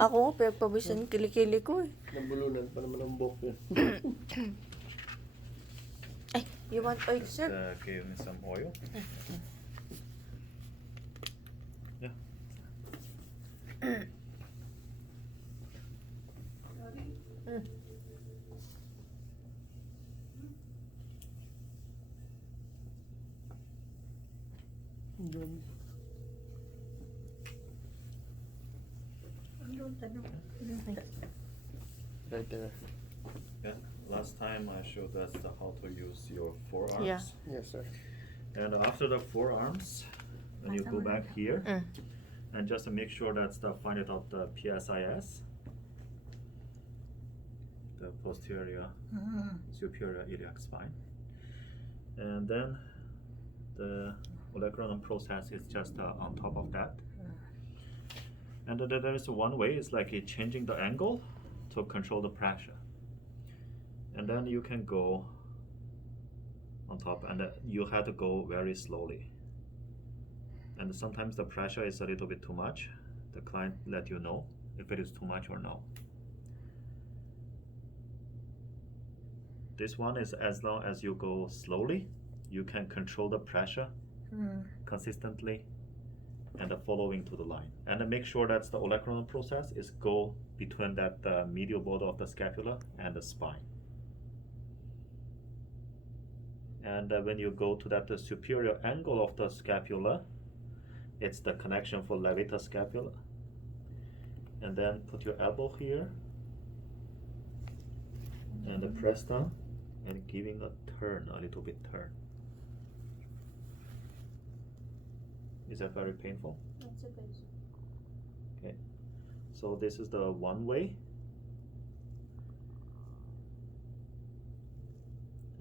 Ako nga, pinagpawisan kilikili ko eh. Nabulunan pa naman ang buhok yun. Ay, you want oil, sir? Give me some oil. Yeah. Mm. Doon. Right there. Yeah. Last time I showed us how to use your forearms. Yeah. Yes, sir. And after the forearms, then you go back here Mm. and just make sure that's the find it out the PSIS, the posterior superior iliac spine, and then the olecranon process is just on top of that. And there is one way, it's like changing the angle to control the pressure. And then you can go on top, and you have to go very slowly. And sometimes the pressure is a little bit too much. The client let you know if it is too much or no. This one is as long as you go slowly, you can control the pressure consistently and following to the line. And then make sure that the olecranon process is go between that medial border of the scapula and the spine. And when you go to that superior angle of the scapula, it's the connection for levator scapula. And then put your elbow here and press down and giving a turn, a little bit turn. Is that very painful? That's okay. Okay, so this is the one way.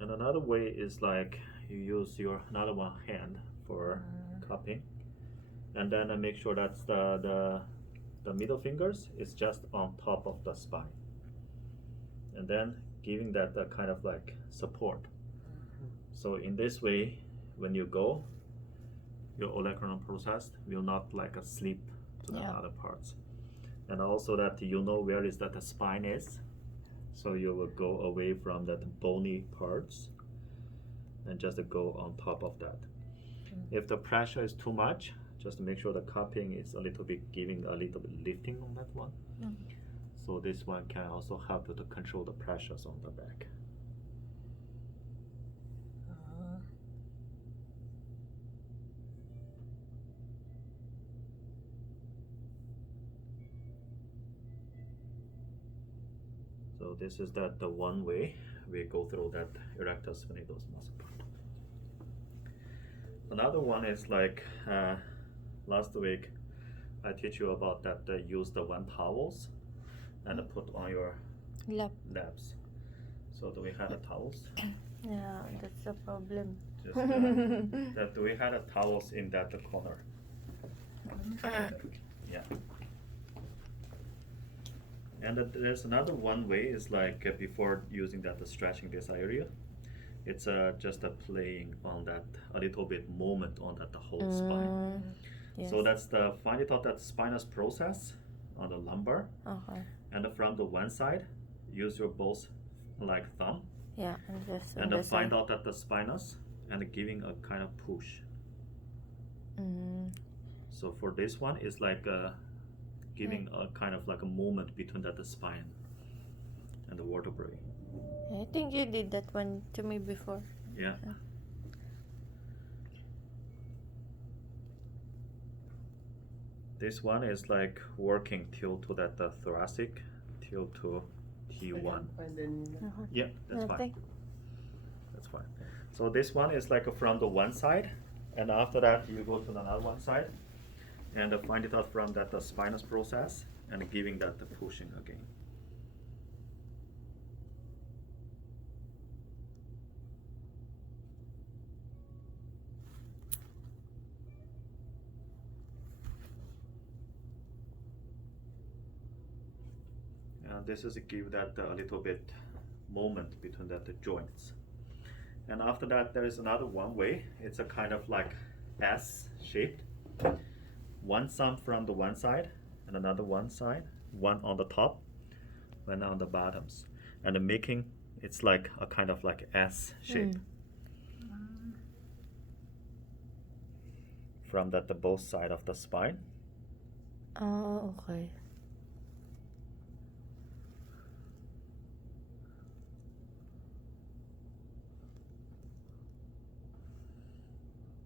And another way is like you use your another one hand for cupping, and then make sure that's the middle fingers is just on top of the spine, and then giving that kind of like support. So in this way, when you go, your olecranon process will not like slip to the other parts, and also that you know where is that the spine is, so you will go away from that bony parts and just go on top of that. If the pressure is too much, just make sure the cupping is a little bit giving a little bit lifting on that one. So this one can also help you to control the pressures on the back. So this is that the one way we go through that erector spinatus muscle part. Another one is like last week I teach you about that use the one towels and put on your laps. So do we have the towels? Yeah, that's the problem. Just that we had a towels in that corner. Yeah. And there's another one way is like before using that stretching this area, it's just playing on that a little bit moment on that the whole spine. Yes. So that's the find it out that spinous process on the lumbar. Okay. And from the one side, use your both like thumb. Yeah, and just And find out that the spinous and giving a kind of push. So for this one, it's like giving a kind of like a movement between the spine and the vertebrae. I think you did that one to me before. Yeah. This one is like working till to that thoracic, till to T1. And then Yeah, that's fine. Nothing. That's fine. So this one is like from the one side, and after that you go to another one side, and find it out from that the spinous process, and giving that the pushing again. This is give that a little bit moment between that the joints. And after that, there is another one way. It's a kind of like S shaped. One thumb from the one side and another one side, one on the top, one on the bottoms, and making it's like a kind of like S shape from that the both side of the spine. Oh, okay.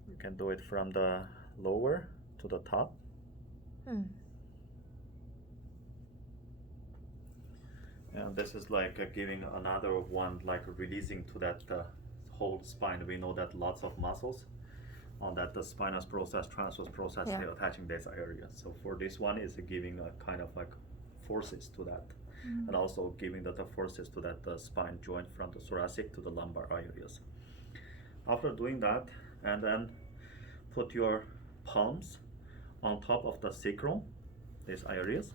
You can do it from the lower to the top. And this is like giving another one, like releasing to that whole spine. We know that lots of muscles on that the spinous process, transverse process, Yeah. they're attaching this area. So for this one is giving a kind of like forces to that, and also giving the forces to that spine joint from the thoracic to the lumbar areas. After doing that, and then put your palms on top of the sacrum, these areas.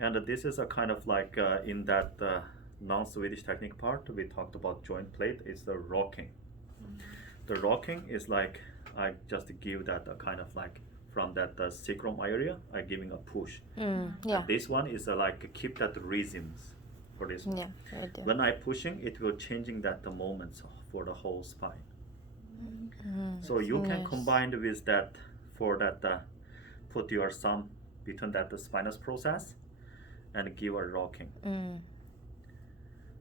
And this is a kind of like in that non-Swedish technique part, we talked about joint plate, is the rocking. The rocking is like, I just give that a kind of like from that sacrum area, I giving a push. Yeah. And this one is like keep that rhythms for this one. Yeah. Right there. When I pushing, it will changing that the moments for the whole spine. So you can Yes. combine with that for that, put your thumb between that the spinous process and give a rocking.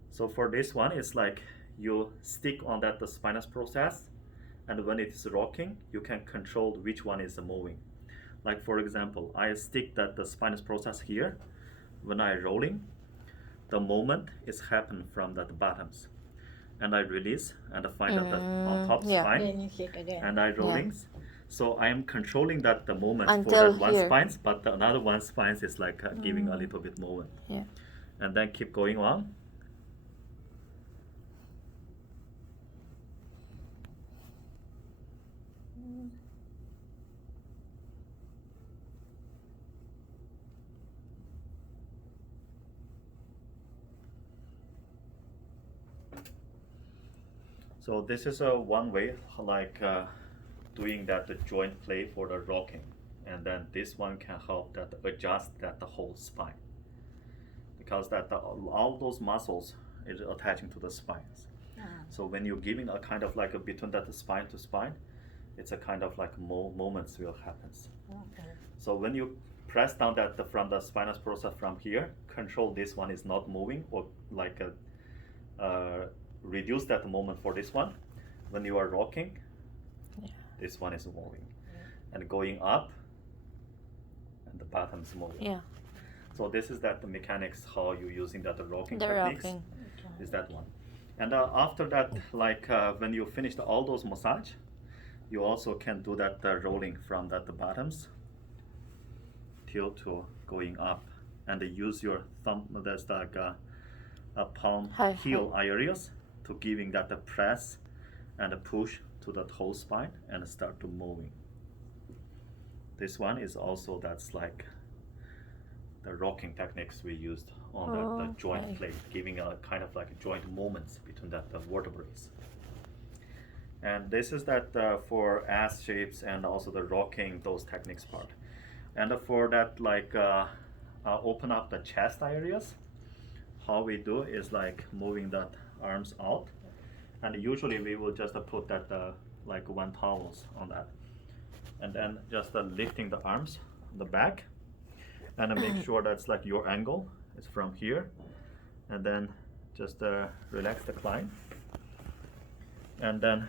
So for this one, it's like you stick on that the spinous process, and when it is rocking, you can control which one is moving. Like for example, I stick that the spinous process here. When I rolling, the moment is happen from that bottoms, and I release and find that on top yeah. spine, Then you sit again. and I rolling. So I am controlling that the moment for Until that one here. spines, but the another one spines is like giving a little bit movement. Yeah. And then keep going on. So this is one way, like doing that the joint play for the rocking, and then this one can help that adjust that the whole spine, because that all those muscles is attaching to the spines. So when you're giving a kind of like a between that spine to spine, it's a kind of like moments will happens. Okay. So when you press down that from the spinous process from here, control this one is not moving, or like reduce that moment for this one. When you are rocking, this one is moving, and going up, and the bottom is moving. Yeah. So this is that the mechanics how you using that the rocking The techniques. rocking. Is that one. And after that, like when you finish all those massage, you also can do that rolling from that the bottoms till to going up, and use your thumb, that's like palm heel areas to giving that the press and a push to the whole spine and start to moving. This one is also that's like the rocking techniques we used on the joint plate, giving a kind of like joint movements between the vertebrae. And this is that for ass shapes and also the rocking, those techniques part. And for that, like open up the chest areas, how we do is like moving that arms out, and usually we will just put that like one towels on that, and then just lifting the arms, the back, and make sure that's like your angle is from here, and then just relax the climb. And then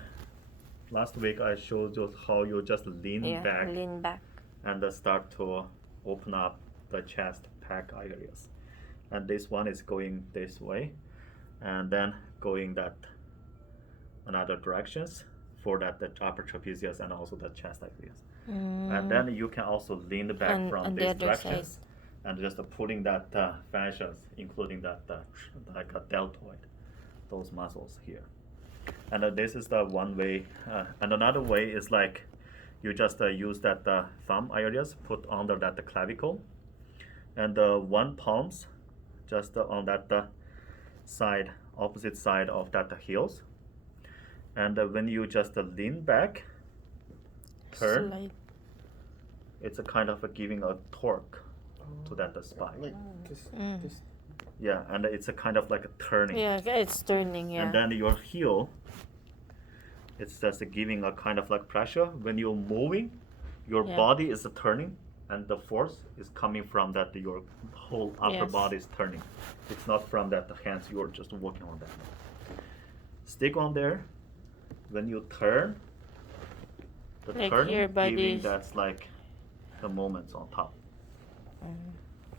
last week I showed you how you just lean back Lean back. and start to open up the chest pack areas. And this one is going this way, and then going that another directions for that the upper trapezius and also the chest areas. And then you can also lean back from on the this other direction side. and just pulling that fascias, including that like a deltoid, those muscles here. And this is the one way. And another way is like you just use that thumb areas, put under that the clavicle, and one palms just on that side, opposite side of that heels. And when you just lean back, turn, Slide. it's a kind of giving a torque to that the spine. Like just, Mm. just Yeah, and it's a kind of like a turning. Yeah, it's turning, yeah. And then your heel, it's just giving a kind of like pressure. When you're moving, your Yeah. body is turning, and the force is coming from that your whole upper Yes. body is turning. It's not from that the hands you're just working on that. Stick on there. When you turn, the Like turning your body giving is- that's like the moments on top. Mm.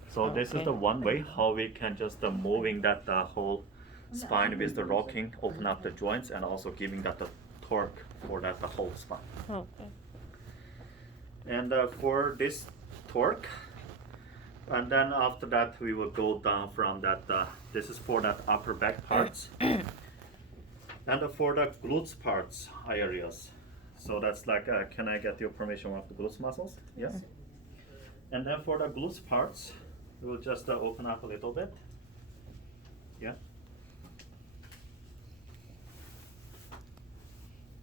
So this is Okay. the one way how we can just moving that the whole spine with the rocking, open up the joints, and also giving that the torque for that the whole spine. Okay. And for this torque, and then after that we will go down from that. This is for that upper back parts, and for the glutes parts areas. So that's like, can I get your permission of the glutes muscles? Yes. And then for the glutes parts, we will just open up a little bit. Yeah.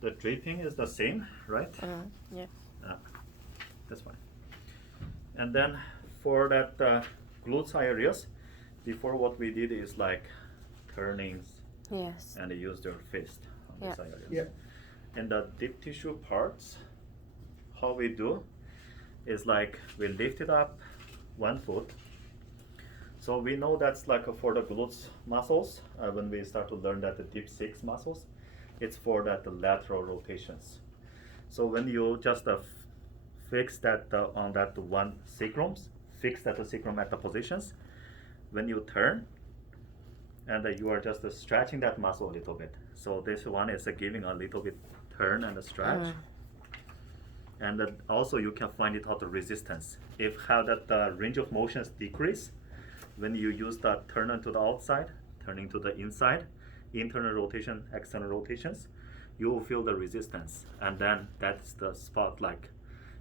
The draping is the same, right? Yeah. That's fine. And then for that glutes areas, before what we did is like turnings Yes. and use your fist on this Yeah. areas. yeah. And the deep tissue parts, how we do is like we lift it up 1 foot. So we know that's like for the glutes muscles, when we start to learn that the deep six muscles, it's for that the lateral rotations. So when you just fix that on that one sacrums, fix that sacrum at the positions, when you turn, and you are just stretching that muscle a little bit. So this one is giving a little bit turn and a stretch. And also you can find it out the resistance. If how that range of motions decrease, when you use that turn to the outside, turning to the inside, internal rotation, external rotations, you will feel the resistance. And then that's the spot like,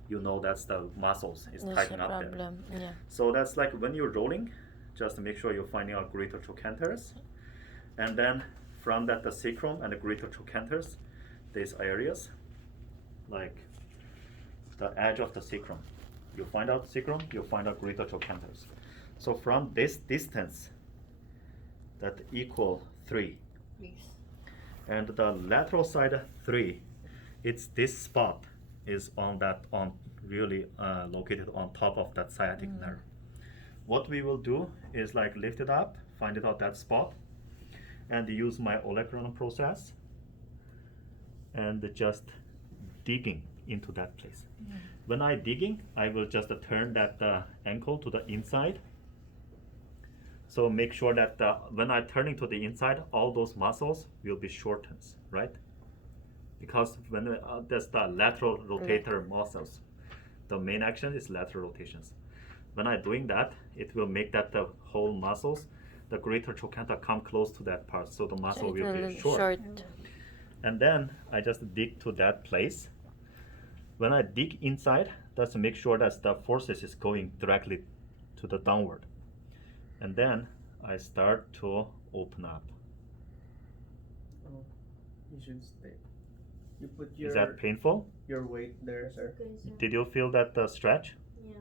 you know that's the muscles is There's tightening a up there. problem. Yeah. So that's like when you're rolling, just make sure you're finding out greater trochanterus. And then from that the sacrum and the greater trochanterus, these areas, like the edge of the sacrum. You find out sacrum, you find out greater trochanterus. So from this distance, that equal 3. Yes. And the lateral side 3, it's this spot is on that really located on top of that sciatic nerve. What we will do is like lift it up, find it out that spot, and use my olecranon process and just digging into that place. When I digging, I will just turn that ankle to the inside. So make sure that when I turning to the inside, all those muscles will be shortened, right? Because when there's the lateral rotator muscles, the main action is lateral rotations. When I'm doing that, it will make that the whole muscles, the greater trochanter come close to that part, so the muscle will be short. And then I just dig to that place. When I dig inside, that's to make sure that the forces is going directly to the downward. And then I start to open up. Oh, you should stay. You put Is that painful? your weight there, sir. Did you feel that stretch? Yeah.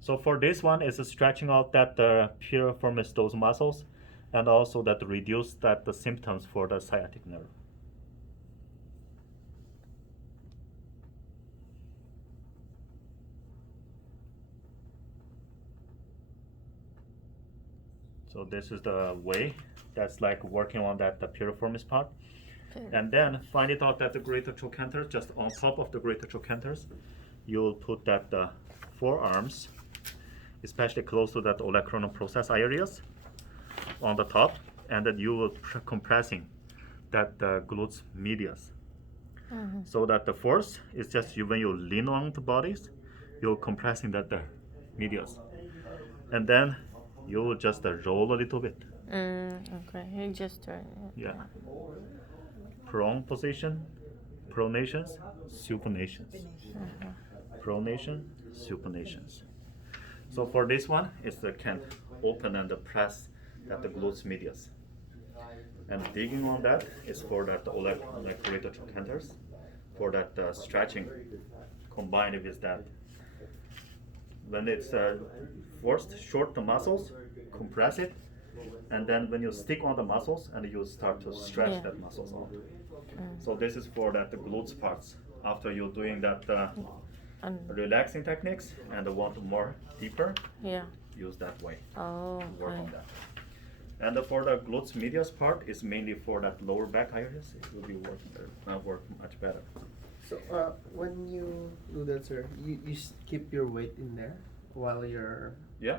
So for this one, it's stretching out that piriformis those muscles, and also that reduce that the symptoms for the sciatic nerve. So this is the way that's like working on that the piriformis part. And then find it out that the greater trochanter, just on top of the greater trochanters, you'll put that the forearms, especially close to that olecranon process areas, on the top, and then you will compressing that the glutes medius. So that the force is just when you lean on the bodies, you're compressing that the medius. And then you will just roll a little bit. Okay. You just turn it. Yeah. Prone position, pronations, supinations. Pronation, supinations. So for this one, it's the can open and press that the glutes medius. And digging on that is for that greater trochanters, for that stretching combined with that when it's first short the muscles, compress it, and then when you stick on the muscles and you start to stretch Yeah. that muscles out. So this is for that the glutes parts. After you're doing that And relaxing techniques and want more deeper, yeah. use that way. Oh, Work on okay. that. And for the glutes medius part is mainly for that lower back areas. It will be work much better. So when you do that, sir, you keep your weight in there while you're. Yeah.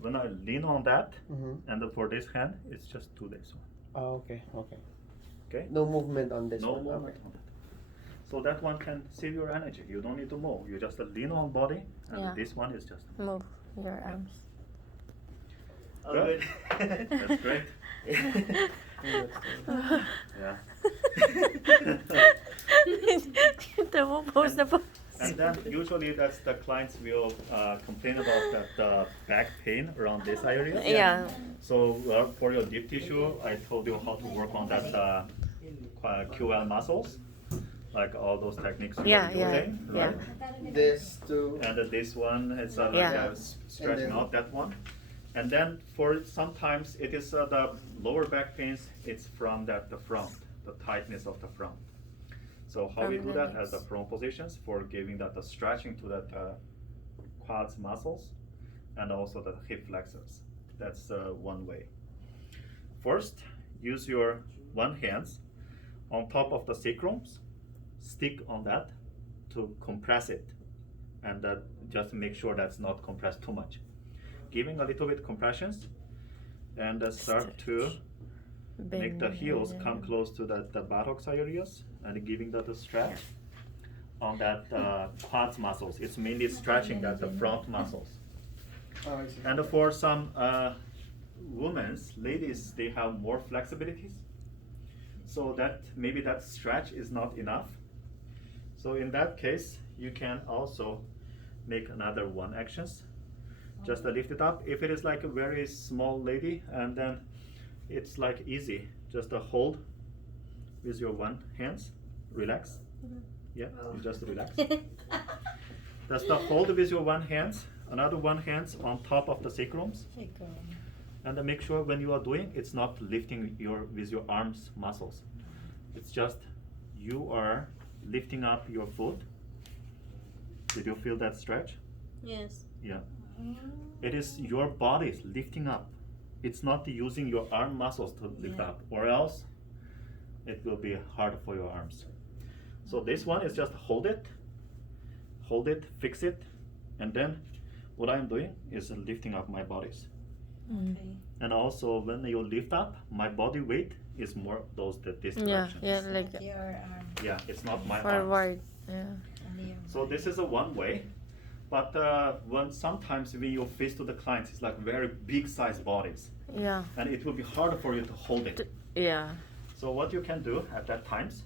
When I lean on that, Mm-hmm. and for this hand, it's just 2 days. Oh, okay, okay. Okay. No movement on this No one. movement Okay. on that. So that one can save your energy. You don't need to move. You just lean on body, and Yeah. this one is just. Move your arms. Oh, Good. good. That's great. Yeah. Don't pose the pose. And then usually that's the clients will complain about that back pain around this area. Yeah. So for your deep tissue, I told you how to work on that QL muscles, like all those techniques you Yeah, are yeah, using, right? This too. And this one is like Yeah. stretching And then- out that one. And then for sometimes it is the lower back pains. It's from that the front, the tightness of the front. So how we From do the that as the legs. prone positions for giving that the stretching to that quads muscles and also the hip flexors. That's one way. First, use your one hands on top of the sacrums, stick on that to compress it, and just make sure that's not compressed too much. Giving a little bit compressions, and start to make the Bend heels and come then- close to the buttocks areas and giving that a stretch on that quads muscles. It's mainly stretching that the front muscles. Oh, I see. And for some women's, ladies, they have more flexibilities. So that maybe that stretch is not enough. So in that case, you can also make another one actions. Just lift it up. If it is like a very small lady, and then it's like easy. Just hold with your one hands. Relax. Yeah, you just relax. Just hold with your one hands. Another one hands on top of the sacrums. And then make sure when you are doing, it's not lifting with your arms muscles. It's just you are lifting up your foot. Did you feel that stretch? Yes. Yeah. It is your body lifting up. It's not using your arm muscles to lift up, or else it will be hard for your arms. So this one is just hold it, fix it, and then what I'm doing is lifting up my bodies. And also when you lift up, my body weight is more this Yeah, direction. yeah, like Yeah, it's not my arms. forward. Yeah. So this is a one way, but when sometimes when you face to the clients, it's like very big size bodies, Yeah. and it will be hard for you to hold it. Yeah. So what you can do at that times,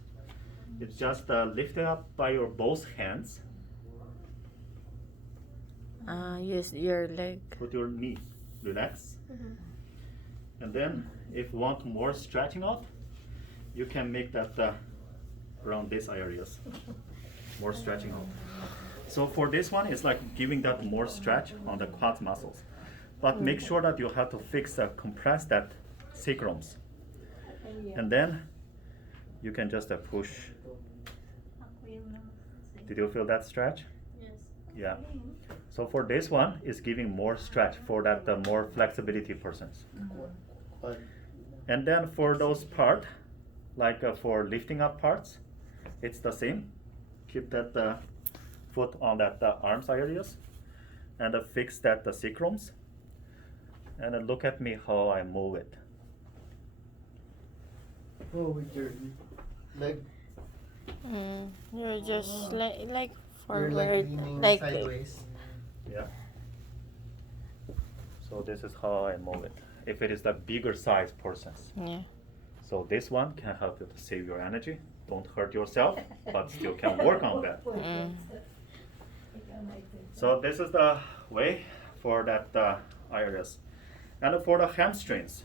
is just lift it up by your both hands, Use your leg. put your knee, relax, and then if you want more stretching out, you can make that around these areas, more stretching out. So for this one, it's like giving that more stretch on the quad muscles. But make sure that you have to compress that sacrums. And then you can just push. Did you feel that stretch? Yes. Yeah. So for this one, it's giving more stretch for that more flexibility persons. But And then for those part, like for lifting up parts, it's the same. Keep that foot on that arms areas, and fix that the sacrums. And look at me how I move it. oh, with your leg, You're just like your forward, leg leaning like sideways. Yeah. So this is how I move it. If it is the bigger size persons. Yeah. So this one can help you to save your energy. Don't hurt yourself, but still can work on that. So this is the way for that areas. And for the hamstrings,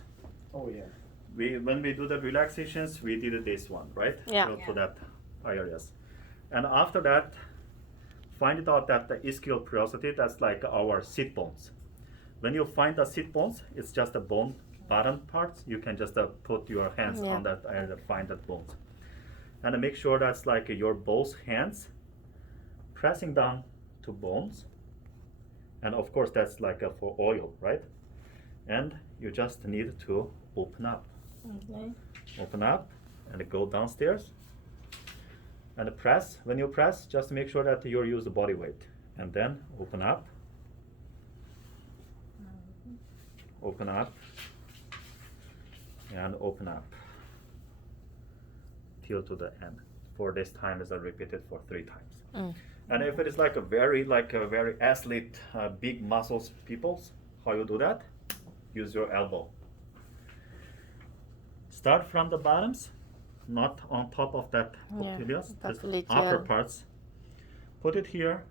Oh yeah. when we do the relaxations, we did this one, right? Yeah. To that areas. And after that, find it out that the ischial curiosity, that's like our sit bones. When you find the sit bones, it's just the bone bottom parts. You can just put your hands Yeah. on that and find that bones. And make sure that's like your both hands pressing down to bones. And of course, that's like for oil, right? And you just need to open up. Okay. Open up and go downstairs. And press. When you press, just make sure that you use the body weight. And then open up. Open up. And open up. Till to the end. For this time is repeated for 3 times. Mm. And if it is like a very athlete, big muscles peoples, how you do that? Use your elbow. Start from the bottoms, not on top of that Yeah, popliteus, but just little. upper parts. Put it here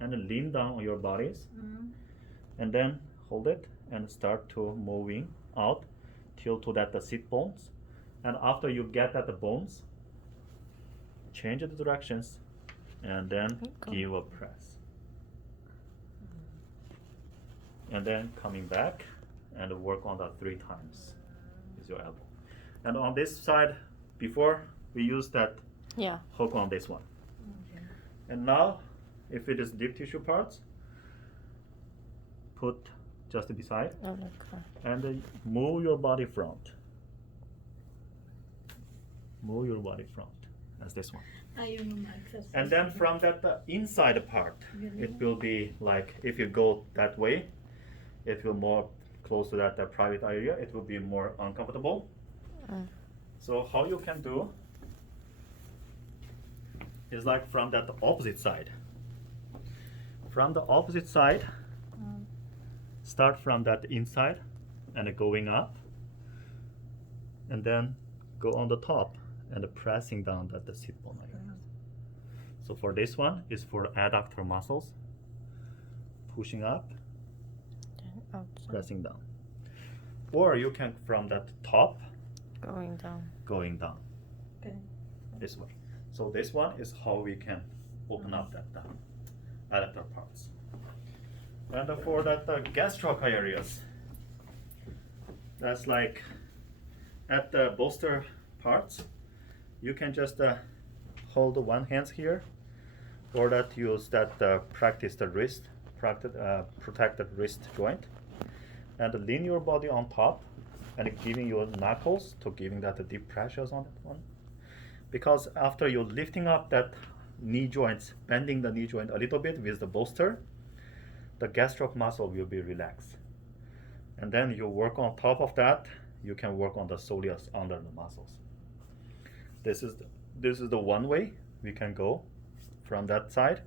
and then lean down on your bodies. And then hold it and start to moving out till to that the sit bones. And after you get at the bones, change the directions and then Okay. give a press. And then coming back and work on that 3 times with your elbow. And on this side, before we use that Yeah. hook on this one. And now, if it is deep tissue parts, put just beside Okay. and move your body front. Move your body front as this one. And then from that inside part, it will be like if you go that way, it will more close to that private area. It will be more uncomfortable. Mm. So how you can do is like from that opposite side. From the opposite side, start from that inside and going up, and then go on the top and pressing down that the sit bone area. So for this one is for adductor muscles, pushing up, Then outside. pressing down. Or you can from that top Going down. going down Okay. this way. So this one is how we can open up that adductor parts. And for that gastroc areas, that's like at the bolster parts, you can just hold one hand here, or that use that practice the wrist, protect the wrist joint, and lean your body on top, and giving your knuckles to giving that deep pressures on that one. Because after you lifting up that knee joints, bending the knee joint a little bit with the bolster, the gastroc muscle will be relaxed. And then you work on top of that, you can work on the soleus under the muscles. This is the one way we can go from that side,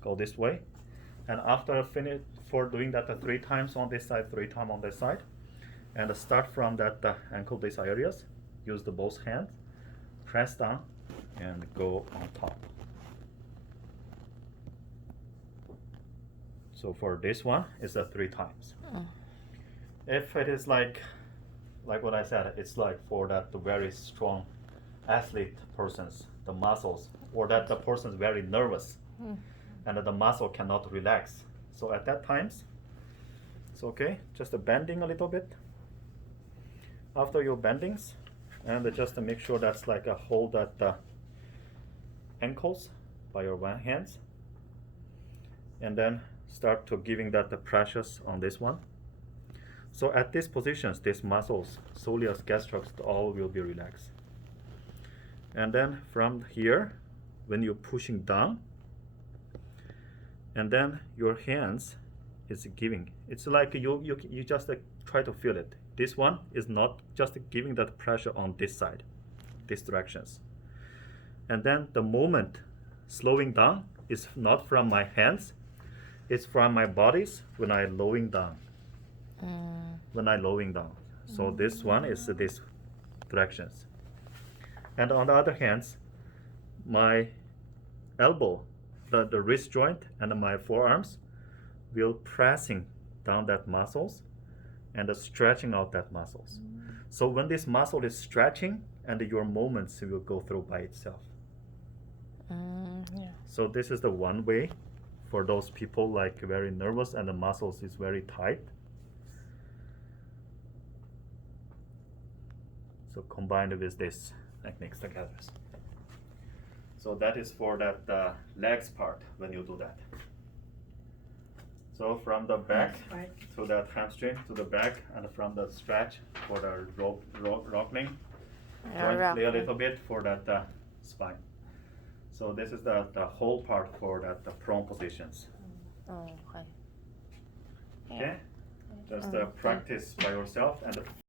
go this way. And after finish for doing that 3 times on this side, 3 times on this side, and start from that ankle base areas, use the both hands, press down and go on top. So for this one, it's 3 times. Mm. If it is like what I said, it's like for that very strong athlete persons, the muscles, or that the person is very nervous Mm. and the muscle cannot relax. So at that times, it's okay, just bending a little bit. After your bendings, and just to make sure that's like hold that ankles by your one hands, and then start to giving that the pressures on this one. So at these positions, these muscles, soleus, gastrocs, all will be relaxed. And then from here, when you're pushing down, and then your hands is giving. It's like you just try to feel it. This one is not just giving that pressure on this side, these directions. And then the moment slowing down is not from my hands, it's from my bodies when I lowering down. Mm. When I lowering down. So this one is these directions. And on the other hand, my elbow, the wrist joint and my forearms will pressing down that muscles and stretching out that muscles. So when this muscle is stretching, and your movements will go through by itself. Yeah. So this is the one way for those people like very nervous and the muscles is very tight. So combined with this techniques together. So that is for that legs part when you do that. So from the back Right. to that hamstring to the back, and from the stretch for the rocking, jointly a little bit for that spine. So this is the whole part for that the prone positions. Oh, okay. Okay, just Mm. practice by yourself and